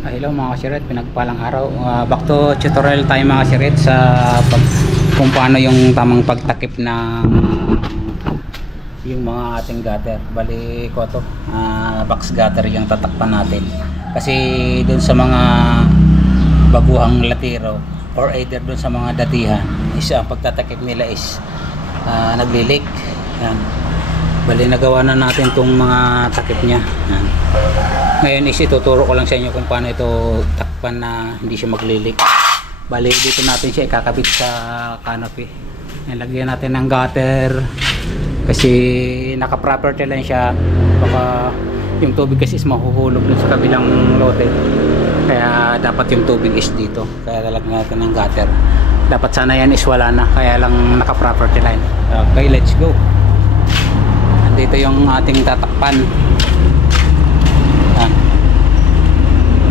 Hello mga kasiret, pinagpalang araw. Back to tutorial tayo mga kasiret sa kung paano yung tamang pagtakip ng yung mga ating gutter. Bali ko to, box gutter yung tatakpan natin. Kasi dun sa mga baguhang latiro or either dun sa mga datihan is ang pagtatakip nila is naglilik. Yan. Bali nagawa na natin tong mga takip niya. Yan. Ngayon is ituturo ko lang sa inyo kung paano ito takpan na hindi siya maglilik. Bali dito natin siya ikakabit sa canopy. Lagyan natin ng gutter kasi naka-property lang siya. Baka yung tubig kasi is mahuhulog dun sa kabilang lote. Kaya dapat yung tubig is dito. Kaya lalagyan natin ng gutter. Dapat sana yan is wala na. Kaya lang naka-property line. Okay, let's go. Dito yung ating tatakpan.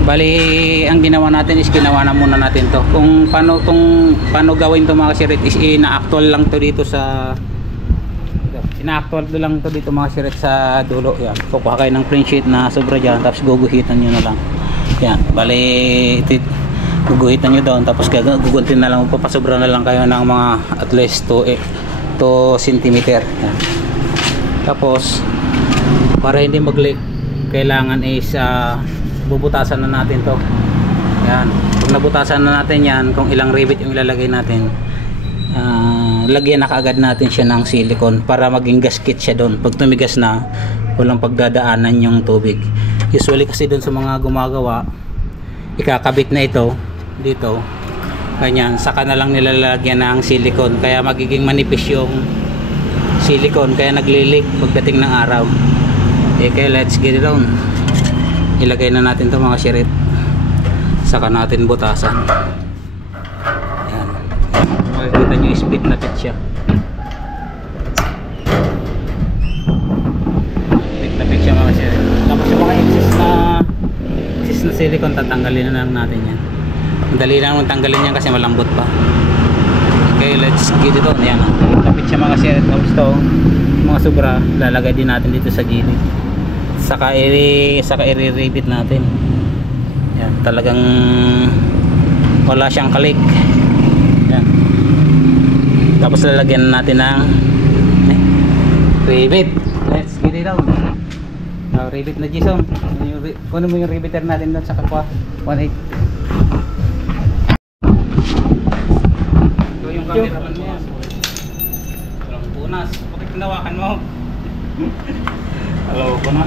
Bali ang ginawa natin is ginawa na muna natin to. Kung paano gawin to mga kasiret is ina-actual lang to dito sa lang to dito mga kasiret sa dulo. Yan. Kukuha kayo ng print sheet na sobra dyan tapos guguhitan nyo na lang. Yan. Bali guguhitan nyo doon tapos guguntin na lang, papasobra na lang kayo ng mga at least 2 cm. Yan. Tapos para hindi mag-leak kailangan is bubutasan na natin to. Yan. Pag nabutasan na natin yan, kung ilang rivet yung ilalagay natin, lagyan na kaagad natin siya ng silicone para maging gasket siya doon. Pag tumigas na, walang pagdadaanan yung tubig. Usually kasi doon sa mga gumagawa, ikakabit na ito dito, ganyan, saka na lang nilalagyan ng silicone, kaya magiging manipis yung silicone, kaya naglilik pagdating ng araw. Okay, let's get it on. Ilagay na natin to mga kasiret, saka natin butasan. Ayan. Makikita nyo split na pit siya. Split na pit siya mga kasiret. Tapos yung mga excess na silicone, tatanggalin na lang natin yan. Madali lang tanggalin yan kasi malambot pa. Okay, let's get it on. Ayan. Tapit siya mga kasiret. Tapos to mga sobra lalagay din natin dito sa gilid, saka i-rivet natin. Yan, talagang wala siyang kalik. Yan. Tapos lalagyan natin ng rivet. Let's get it out. Rivet na Jason. Kuno mo yung riveter natin doon sa kapwa 1.8. Ito yung cameraman mo. Walang punas. Bakit tinawakan mo? Hello po na.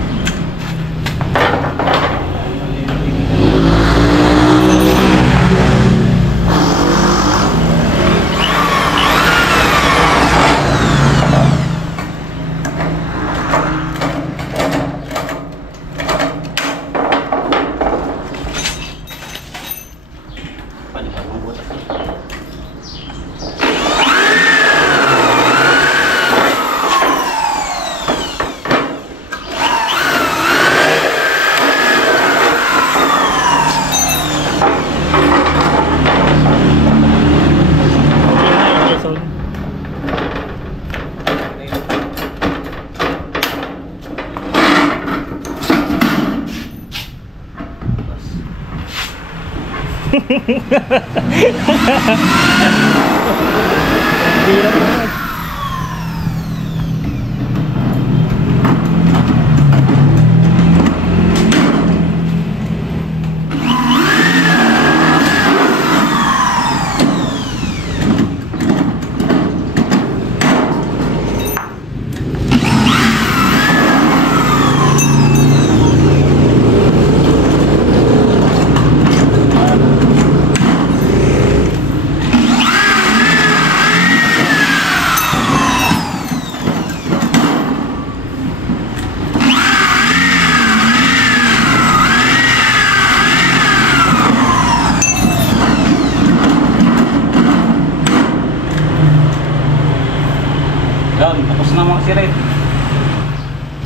Tapos na mga kasiret.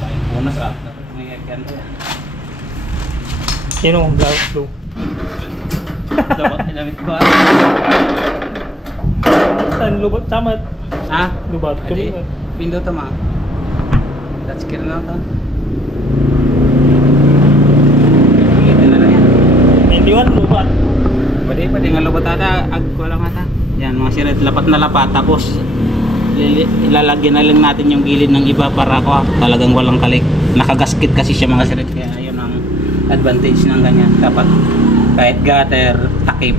Sayang punas dapat may yan to. Sino ang blue? Dapat ilamit ko. Saan lubat? Tamat. Ha? Lubat. Pindo to ma. That's kira na to. Ito na lang yan. Liwan, lubat. Pwede nga lubot ata, ko lang ata. Yan mga siret, lapat na lapat. Tapos ilalagyan na lang natin yung gilid ng iba para talagang walang kalik. Nakagaskit kasi siya mga siret, kaya yun ang advantage ng ganyan. Dapat kahit gutter, takip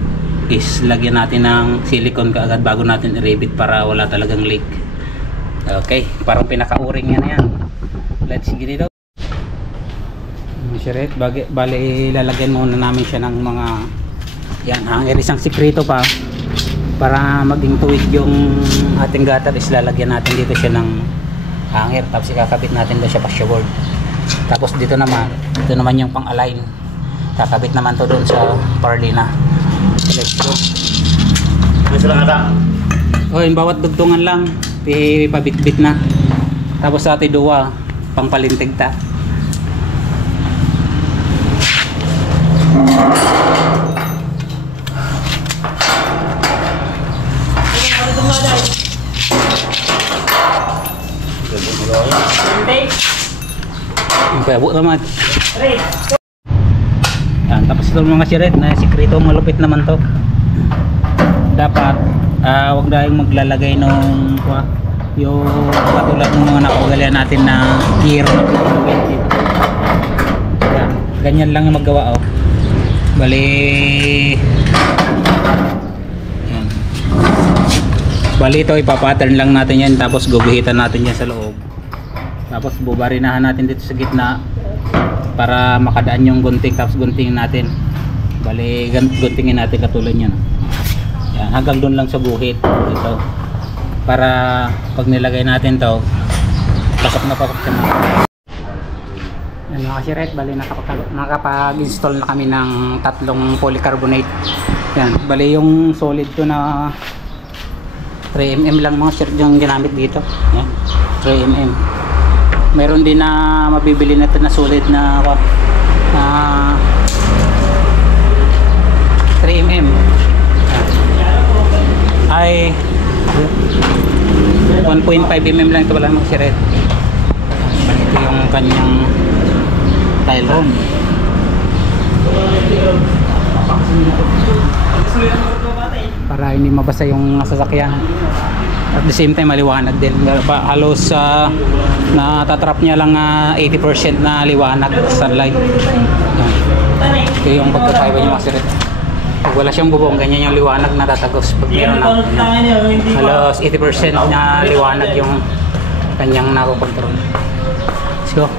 is lagyan natin ng silicone kaagad bago natin i-rebit para wala talagang leak. Okay, parang pinaka-uring yan. Let's get it out. Siret, bali lalagyan muna namin siya ng mga yan, hanger. Isang sikreto pa para maging tuwid yung ating gutter is lalagyan natin dito siya ng hanger, tapos ikakabit natin doon siya pa showerboard. Tapos dito naman yung pang-align, kakabit naman to doon sa parlina. Let's go. Gusto lang ata. Yung bawat dugtungan lang ipabitbit na, tapos sa ating duwa pang palintig ta. Yung payabot naman. Yan, tapos ito mga siret na sikreto, malupit naman to. Dapat wag tayong maglalagay nung yung katulad ng mga nakagalian natin na hero na yan, ganyan lang yung maggawa bali yan. Bali ito ipapattern lang natin yan, tapos guguhitan natin yan sa loob, tapos bubarinahan natin dito sa gitna para makadaan yung gunting, tapos guntingin natin, bali guntingin natin katulad yan. Yan, hanggang doon lang sa guhit dito para pag nilagay natin to pasok na siya. Yan mga siret, bali nakapag-install na kami ng tatlong polycarbonate. Yan, bali yung solid to na 3mm lang mga siret yung ginamit dito. Yan, 3mm. Meron din na mabibili natin na solid na 3mm. Ay 1.5mm lang ito, wala mga siret. Ito yung kanyang tile room. Para hindi mabasa yung sasakyan. At the same time maliwanag din. Halos natatrap niya lang 80% na liwanag, sunlight. Ito yung pagkakaiba niya mga siret. Pag wala siyang bubong, ganyan yung liwanag na tatagos. Pag meron na halos 80% na liwanag yung kanyang nakokontrol. Let's go.